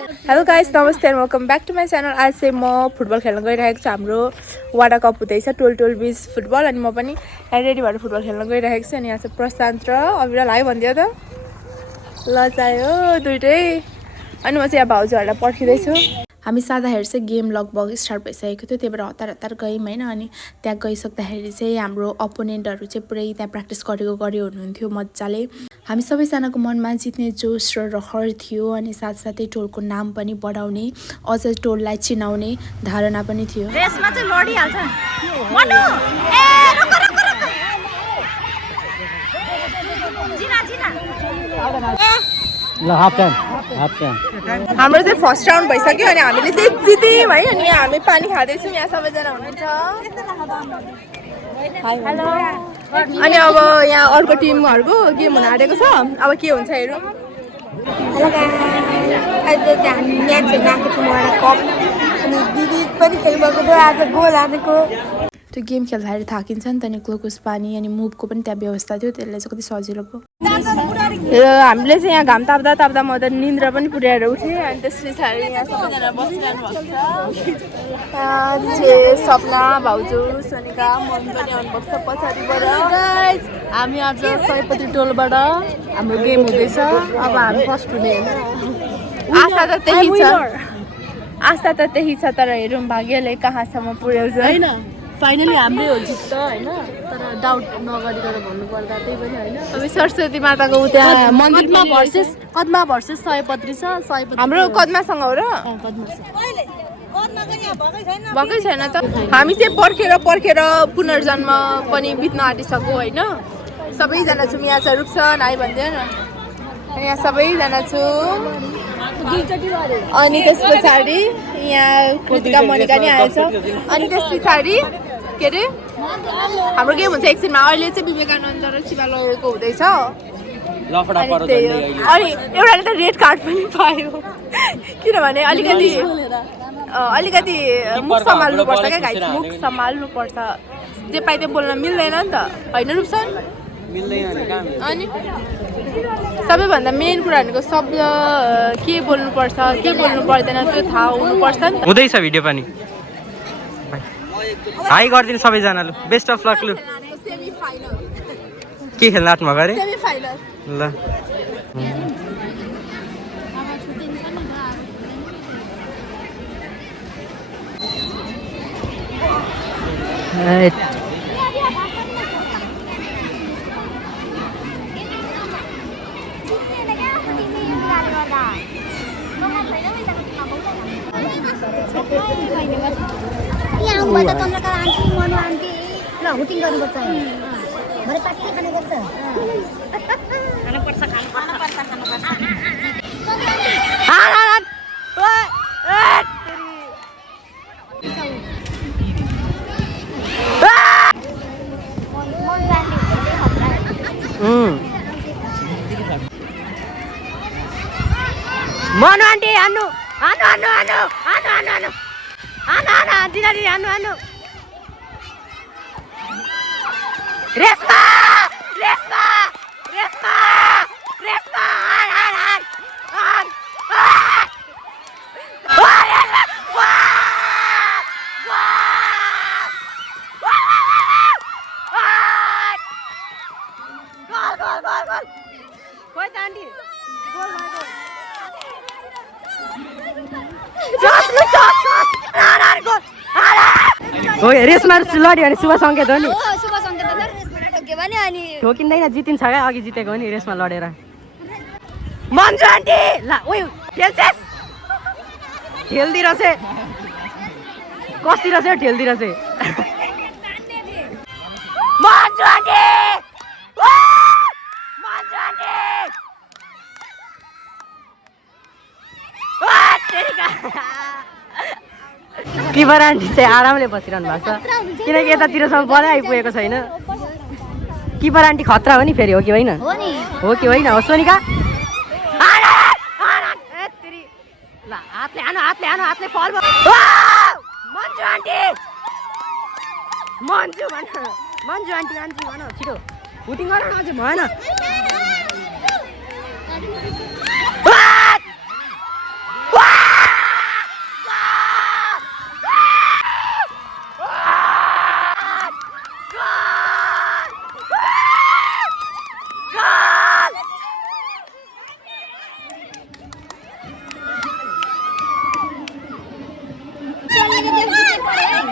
Hello guys, नमस्ते and welcome back to my channel. आज चाहिँ म फुटबल खेल्न गइरहेको छु। हाम्रो वाडा कप हुँदैछ 12-12-20 फुटबल, अनि म पनि रेडी भएर फुटबल खेल्न गइरहेको छु। अनि यहाँ चाहिँ प्रशान्त र अविरल आयो भनिदियो त ल चाहियो दुइटै। अनि म चाहिँ यहाँ भाउजूहरूलाई पर्खिँदैछु। हामी साँदाखेरि चाहिँ गेम लगभग स्टार्ट भइसकेको थियो, त्यही भएर हतार हतार गयौँ होइन। अनि त्यहाँ गइसक्दाखेरि चाहिँ हाम्रो अपोनेन्टहरू चाहिँ पुरै त्यहाँ प्र्याक्टिस गऱ्यो हुनुहुन्थ्यो मजाले। हामी सबैजनाको मनमा जित्ने जोस र रहर थियो, अनि साथसाथै टोलको नाम पनि बढाउने, अझ टोललाई चिनाउने धारणा पनि थियो। रेसमा चाहिँ लडिहाल्छ हाम्रो चाहिँ फर्स्ट राउन्ड भइसक्यो, अनि हामीले चाहिँ जित्यौँ है। अनि हामी पानी खाँदैछौँ, यहाँ सबैजना हुनुहुन्छ। हेलो। अनि अब यहाँ अर्को टिमहरूको गेम हुन आँटेको छ, अब के हुन्छ हेरौँ। अहिले चाहिँ हामी म्याच हेर्न आएको छौँ वाडा कप, अनि दिदी पनि खेल्नुभएको थियो। आज गोल हानेको। त्यो गेम खेल्दाखेरि थाकिन्छ नि त, अनि ग्लुकोज पानी अनि मुभको पनि त्यहाँ व्यवस्था थियो, त्यसले चाहिँ कति सजिलो भयो। र हामीले चाहिँ यहाँ घाम ताप्दा ताप्दा म त निन्द्रा पनि पुर्याएर उठेँ। अनि त्यस पछाडि यहाँ सबैजना बसिरहनु भएको छ। सपना, भाउजू, सोनिका, मम्मी पनि आउनुभएको छ पछाडिबाट। हामी आज सयपत्री टोलबाट हाम्रो गेम हुँदैछ। अब हामी फर्स्ट हुने आशा त त्यही छ, आशा त त्यही छ, तर हेरौँ भाग्यले कहाँसम्म पुर्याउँछ होइन। फाइनली हाम्रै हो जित्छ होइन, तर डाउट नगरिकन भन्नुपर्दा त्यही पनि होइन। अब सरस्वती माताको त्यहाँ मन्दिरमा कदमा भर्सेस सयपत्री छ। सयपत्री हाम्रो कदमासँग हो र भएकै छैन त। हामी चाहिँ पर्खेर पुनर्जन्म पनि बित्न आँटिसक्यो होइन। सबैजना छौँ, यहाँ छ रुप्सन आइ भन्दैन, यहाँ सबैजना छौँ। अनि त्यस पछाडि यहाँ कृतिका मनिका नि आएछ। अनि त्यस पछाडि के अरे हाम्रो गेम हुन्छ एकछिनमा। अहिले चाहिँ विवेकानन्द र शिवालयको हुँदैछ। अनि एउटाले त रेड कार्ड पनि पायो, किनभने अलिकति मुख सम्हाल्नुपर्छ क्या गाइस, मुख सम्हाल्नुपर्छ। जे पाइ त्यो बोल्न मिल्दैन नि त होइन रुप्सन। अनि सबैभन्दा मेन कुरा भनेको शब्द के बोल्नुपर्छ के बोल्नु पर्दैन त्यो थाहा हुनुपर्छ नि त। हुँदैछ भिडियो पनि हाई गरिदिनु सबैजना। लु बेस्ट अफ लक। लु के खेल्न आँट्नु भएको अरे ल। चन्द्रकला आन्टी, मनु आन्टी ल हुटिङ गर्नुपर्छ। भरे पार्टी खानुपर्छ। मनु आन्टी हान्नु हान्नु हान्नु हान्नु हान्नु हान्नु हान्नु हान्नु हान्नु दिदी हान्नु हान्नु। रेस्मा रेस्मा रेस्मा रेस्मा हान हान हान हान रेसमा लड्यो भने शुभ सङ्केत हो नि। शुभ सङ्केत हो, रेसमा ठोक्यो भने अनि ठोकिँदैन, जितिन्छ क्या। अघि जितेको हो नि रेसमा लडेर। मन्जु आन्टी ला उयो खेल्छेस ठेल्दिरहेछ, कस्तिरहेछ ठेल्दिरहेछ। मन्जु आन्टी मन्जु आन्टी किपर आन्टी चाहिँ आरामले बसिरहनु भएको छ, किनकि यतातिरसम्म बलै आइपुगेको छैन। किपर आन्टी खतरा हो नि फेरि, हो कि होइन? हो कि होइन? हो सोनिका हातले हानु हातले हानु हातले फल। मन्जु आन्टी मन्जु भन मन्जु आन्टी आन्टी भन छिटो हुटिङ गर न। अझै भएन।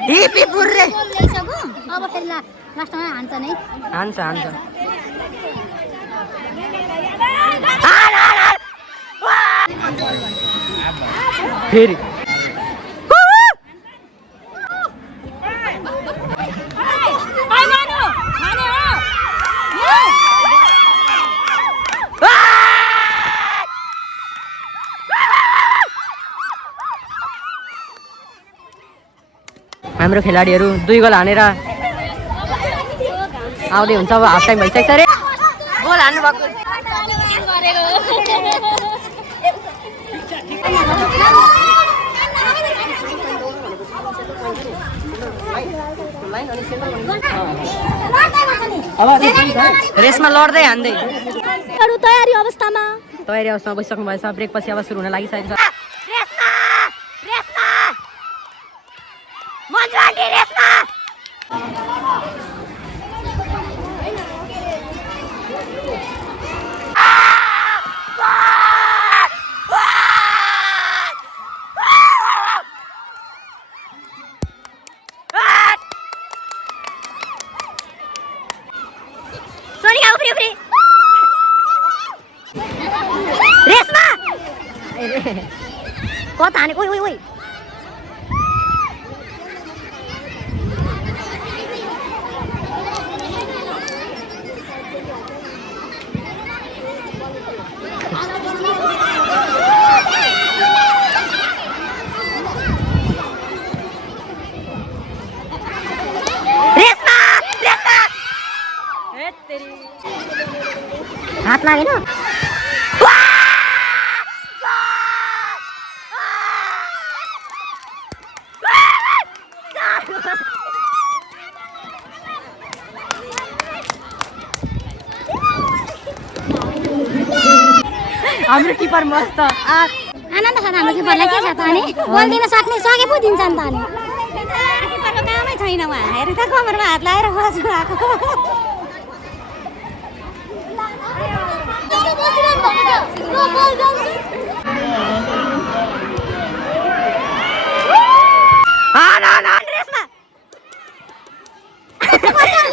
हिपी पुर्रे गोल ल्याइसक्यो अब फेरि लास्टमा हान्छ नै हान्छ हान्छ फेरि हाम्रो खेलाडीहरू 2 गोल हानेर आउँदै हुन्छ अब हाफ टाइम भइसक्छ रे गोल हान्नु भएको रेसमा लड्दै हान्दै तयारी अवस्थामा बसिसक्नु भएछ ब्रेक पछि अब सुरु हुन लागिसकेको छ सोनिका उफ्री उफ्री रेसमा कता हाने ओइ ओइ ओइ हात लागेन हाम्रो किपर मस्त आनन्द छ हाम्रो किपरलाई के छ त अनि गोल दिन सक्ने सके पो दिन्छ नि त अनि किपरको कामै छैन उहाँ हेर त कमरमा हात लाएर बस्नु भएको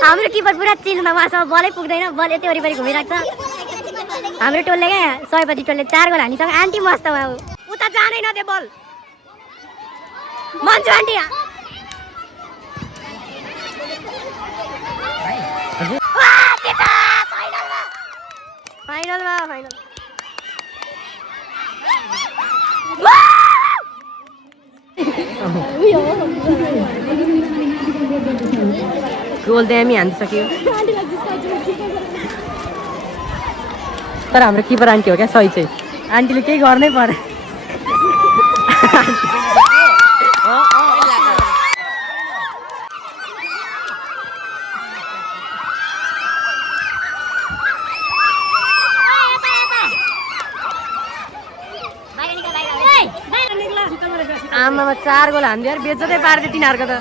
हाम्रो किपर पुरा चिल्मा उहाँसँग बलै पुग्दैन बल यति वरिपरि घुमिरहेको छ हाम्रो टोलले क्या सयपति टोलले 4 गोल हानिसँग आन्टी मस्त भयो उता जानै नदे बल मन्जु आन्टी फाइनलमा गोल दामी हानिसक्यो तर हाम्रो किपर आन्टी हो क्या सही चाहिँ आन्टीले केही गर्नै पर्यो आमामा 4 गोल हान्दियो यार बेच्दै पार्दै तिनीहरूको त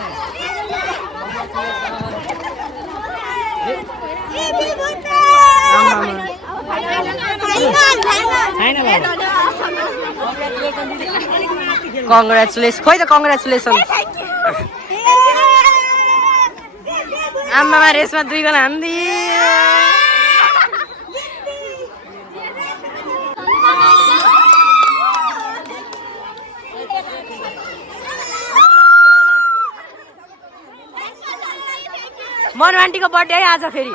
कङ्ग्रेचुलेसन खोइ त कङ्ग्रेचुलेसन आमामा रेसमा 2 गोल हान्दियो मनु आन्टीको बर्थडे है आज फेरि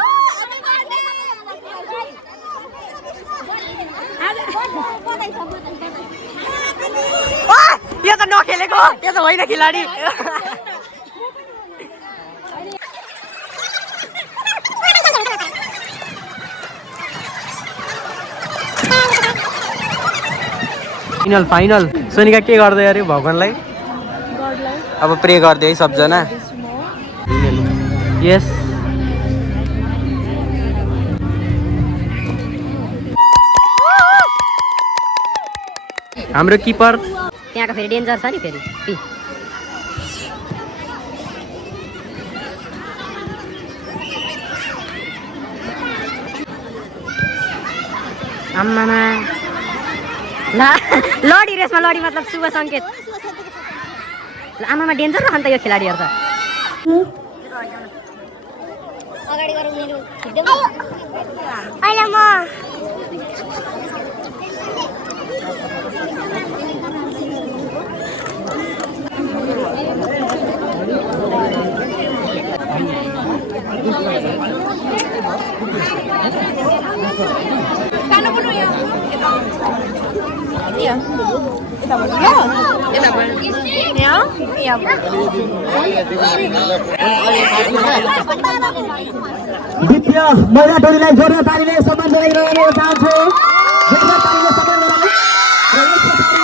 यो त नखेलेको यो त होइन खेलाडी फाइनल सोनिका के गर्दै अरे भगवानलाई अब प्रे गर्दै है सबजना यस हाम्रो किपर त्यहाँको फेरि डेन्जर छ नि फेरि आम्मामा लडी रेसमा लडी मतलब शुभ सङ्केत आमामा डेन्जर रहन्छ यो खेलाडीहरू त अगाडि गरौँ मेरो छिट्टो अहिले म सानो पनि द्वितीय महिला टोलीलाई जोड्न तालीले सम्मान जनाइरहन चाहन्छु। जोड्न तालीले सम्मान गराउँ र यस पछाडि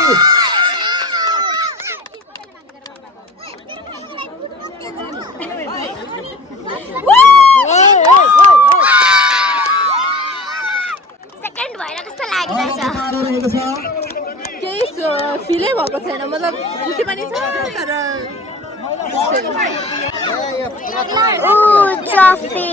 सेकेन्ड भएर कस्तो लागिरहेछ केही फिलै भएको छैन, मतलब खुसी पनि छ तर ट्रफी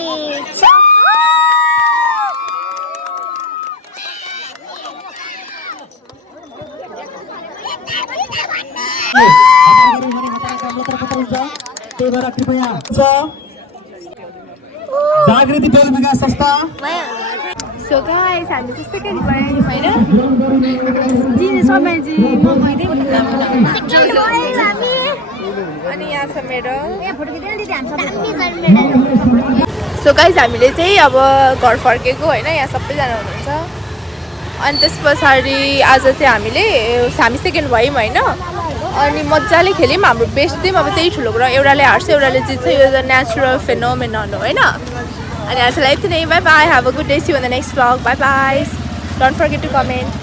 त्यही भएर कृपया जागृति टोल विकास संस्था सो गाइस हामी चाहिँ सेकेन्ड भयौँ होइन जिनी सबैजी म भइदिएँ अनि यहाँ छ मेरो। सो गाइस हामीले चाहिँ अब घर फर्केको होइन, यहाँ सबैजना हुनुहुन्छ। अनि त्यस पछाडि आज चाहिँ हामी सेकेन्ड भयौँ होइन, अनि मजाले खेल्यौँ। हाम्रो बेस्ट टिम अब त्यही ठुलो कुरा, एउटाले हार्छ एउटाले जित्छ, यो त नेचुरल फेनोमेनन हो होइन। अनि आजलाई यति नै, bye bye, have a good day, see you in the next vlog, bye bye, don't forget to comment.